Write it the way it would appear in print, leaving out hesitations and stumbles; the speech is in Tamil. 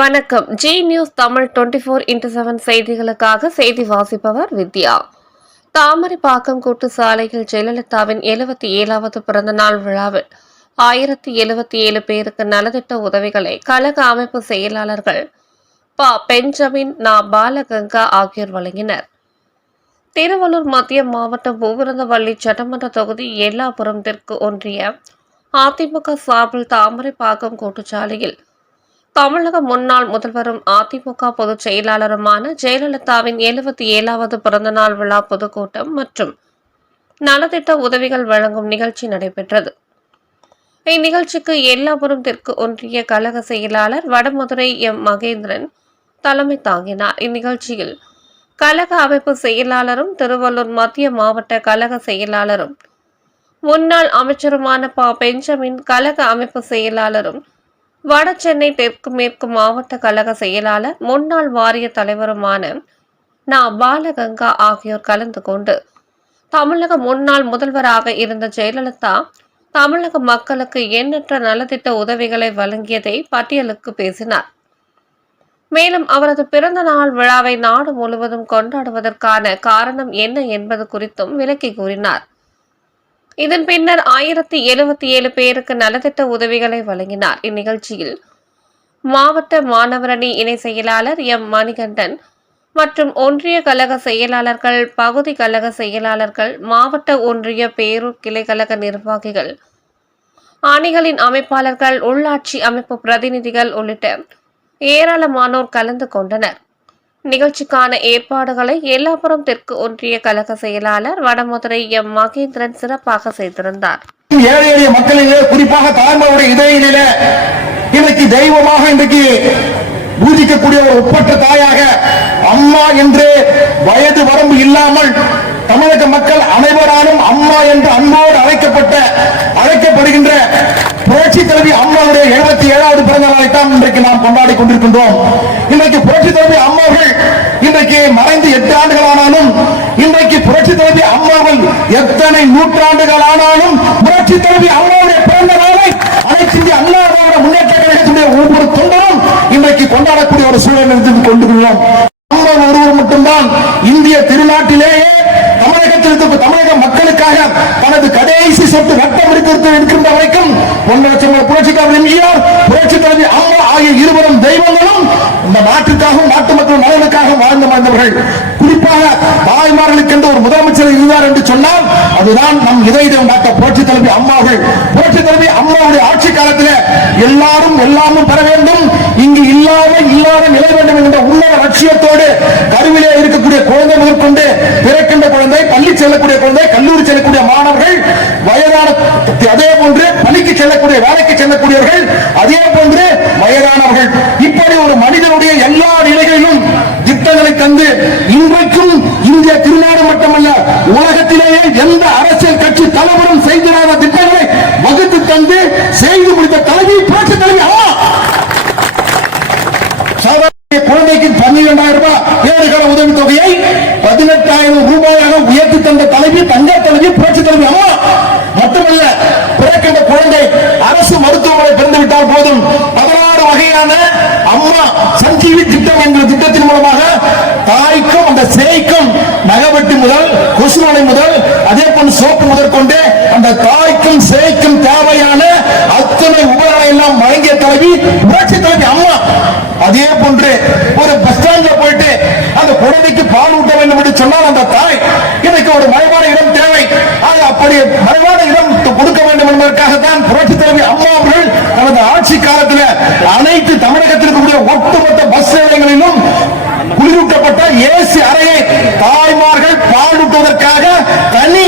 வணக்கம். ஜி நியூஸ் தமிழ் 24x7 செய்திகளுக்காக செய்தி வாசிப்பவர் வித்யா. தாமரைப்பாக்கம் கூட்டு சாலையில் ஜெயலலிதாவின் 77வது பிறந்த நாள் விழாவில் 1077 பேருக்கு நலத்திட்ட உதவிகளை கழக அமைப்பு செயலாளர்கள் பெஞ்சமின், பாலகங்கா ஆகியோர் வழங்கினர். திருவள்ளூர் மத்திய மாவட்டம் பூவிருந்தவல்லி சட்டமன்ற தொகுதி எல்லாபுரம் தெற்கு ஒன்றிய அதிமுக சார்பில் தாமரைப்பாக்கம் கூட்டுச்சாலையில் தமிழக முன்னாள் முதல்வரும் அதிமுக பொதுச் செயலாளருமான ஜெயலலிதாவின் 77வது பிறந்தநாள் விழா பொதுக்கூட்டம் மற்றும் நலத்திட்ட உதவிகள் வழங்கும் நிகழ்ச்சி நடைபெற்றது. இந்நிகழ்ச்சிக்கு எல்லாபுரம் தெற்கு ஒன்றிய கழக செயலாளர் வடமதுரை மகேந்திரன் தலைமை தாங்கினார். இந்நிகழ்ச்சியில் கழக அமைப்பு செயலாளரும் திருவள்ளூர் மத்திய மாவட்ட கழக செயலாளரும் முன்னாள் அமைச்சருமான பெஞ்சமின், கழக அமைப்பு செயலாளரும் வட சென்னை தெற்கு மேற்கு மாவட்ட கழக செயலாளர் முன்னாள் வாரிய தலைவருமான பாலகங்கா ஆகியோர் கலந்து கொண்டு தமிழக முன்னாள் முதல்வராக இருந்த ஜெயலலிதா தமிழக மக்களுக்கு எண்ணற்ற நலத்திட்ட உதவிகளை வழங்கியதை பட்டியலுக்கு பேசினார். மேலும் அவரது பிறந்த நாள் விழாவை நாடு முழுவதும் கொண்டாடுவதற்கான காரணம் என்ன என்பது குறித்தும் விளக்கி கூறினார். இதன் பின்னர் 1077 பேருக்கு நலத்திட்ட உதவிகளை வழங்கினார். இந்நிகழ்ச்சியில் மாவட்ட மாணவரணி இணை செயலாளர் மணிகண்டன் மற்றும் ஒன்றிய கழக செயலாளர்கள், பகுதி கழக செயலாளர்கள், மாவட்ட ஒன்றிய பேரூர் கிளை கழக நிர்வாகிகள், அணிகளின் அமைப்பாளர்கள், உள்ளாட்சி அமைப்பு பிரதிநிதிகள் உள்ளிட்ட ஏராளமானோர் கலந்து கொண்டனர். நிகழ்ச்சிக்கான ஏற்பாடுகளை எல்லாபுரம் தெற்கு ஒன்றிய கழக செயலாளர் வடமதுரை மகேந்திரன் சிறப்பாக செய்திருந்தார். ஏழை எளிய மக்களிலே, குறிப்பாக தாய்மாருடைய இதயிலே இன்றைக்கு தெய்வமாக இன்றைக்கு பூஜிக்கக்கூடிய ஒரு ஒப்பற்ற தாயாக அம்மா என்று வயது வரம்பு இல்லாமல் தமிழக மக்கள் அனைவராலும் அம்மா என்று அன்போடு அழைக்கப்படுகின்ற புரட்சி தலைவி அம்மாவுடைய 77வது பிறந்த நாளை தான் இன்றைக்கு நாம் கொண்டாடி கொண்டிருக்கின்றோம். இன்றைக்கு புரட்சி தலைவி அம்மாவர்கள் இன்றைக்கு மறைந்து 8 ஆண்டுகளானாலும், இன்றைக்கு புரட்சி தலைவி அம்மாவர்கள் எத்தனை நூற்றாண்டுகளானாலும் புரட்சி தலைவி அம்மாவுடைய பிறந்த நாளை அனைத்து இந்திய அண்ணா திராவிட முன்னேற்ற கழகத்துடைய ஒவ்வொரு தொண்டரும் இன்றைக்கு கொண்டாடக்கூடிய ஒரு சூழல் இருந்து கொண்டிருக்கிறோம். அம்மா ஒருவர் மட்டும்தான் இந்திய திருநாட்டிலேயே தமிழக மக்களுக்காக தனது கடைசி சொத்து ரத்தம் இருக்கின்ற வரைக்கும் புரட்சிக்காரர் எம்ஜிஆர், புரட்சி தலைவி அம்மா ஆகிய இருவரும் தெய்வங்களும் இந்த நாட்டுக்காகவும் நாட்டு மக்கள் நலனுக்காக வாழ்ந்தவர்கள். குறிப்பாக தாய்மார்களுக்கு என்று ஒரு முதலமைச்சர் இருந்தார் என்று சொன்னால் அதுதான் நம் இதயம் டாக்டர் புரட்சி தலைவி அம்மாவர்கள். புரட்சி தலைவி அம்மாவுடைய ஆட்சி காலத்தில் எல்லாமும் பெற வேண்டும், இங்கு இல்லாத நிலை வேண்டும் என்ற உன்னத லட்சியத்தோடு கருவிலே இருக்கக்கூடிய குழந்தை முதற்கொண்டு பிறக்கின்ற குழந்தை, பள்ளி செல்லக்கூடிய குழந்தை, கல்லூரி செல்லக்கூடிய மாணவர்கள், வயதான, அதே போன்று பள்ளிக்கு செல்லக்கூடிய வேலைக்கு செல்லக்கூடியவர்கள், அதே போன்று வயதானவர்கள், இப்படி ஒரு மனிதனுடைய எல்லா நிலைகளிலும் திட்டங்களை தந்து இன்றைக்கும் இந்திய திருநாடு மட்டுமல்ல உலகத்திலேயே எந்த அரசியல் கட்சி தலைவரும் செய்திராத திட்டங்களை வகுத்து தந்து செய்து முடித்த தலைவி புரட்சி தலைவி அம்மா. குழந்தைக்கு 12,000 ரூபாய் ஏழுகால உதவி தொகையை 18,000 ரூபாயாக உயர்த்தி தந்த தலைவி தங்க தலைவி புரட்சி தலைவி அம்மா. மட்டுமல்ல, பிறக்கின்ற குழந்தை அரசு மருத்துவமனை பிறந்துவிட்டால் போதும் 16 வகையான அம்மா சஞ்சீவி திட்டம் என்கிற திட்டத்தின் மூலமாக தாய்க்கும் அந்த சேய்க்கும் நகவெட்டி முதல் கொசுவலை முதல் அதே போன்று சோப்பு முதல் கொண்டு அந்த தாய்க்கும் சேய்க்கும் தேவையான அத்தனை உபகரணம் எல்லாம் வழங்கிய தலைவி புரட்சி தலைவி அம்மா. அதே போன்று ஒரு பஸ் ஸ்டாண்ட்ல போயிட்டு அந்த குழந்தைக்கு பால் ஊட்ட வேண்டும் என்று சொன்னால் அந்த தாய் இன்னைக்கு ஒரு மறைவான இடம் தேவை, அது அப்படி மறைவான இடம் கொடுக்க வேண்டும் என்பதற்காகத்தான் புரட்சி தலைவி அம்மா அவர்கள் தனது ஆட்சி காலத்தில் அனைத்து தமிழகத்தில் இருக்கக்கூடிய ஒட்டுமொத்த பஸ் நிலையங்களிலும் குளிரூட்டப்பட்ட ஏசி அறையை தாய்மார்கள் பால் ஊட்டுவதற்காக தனி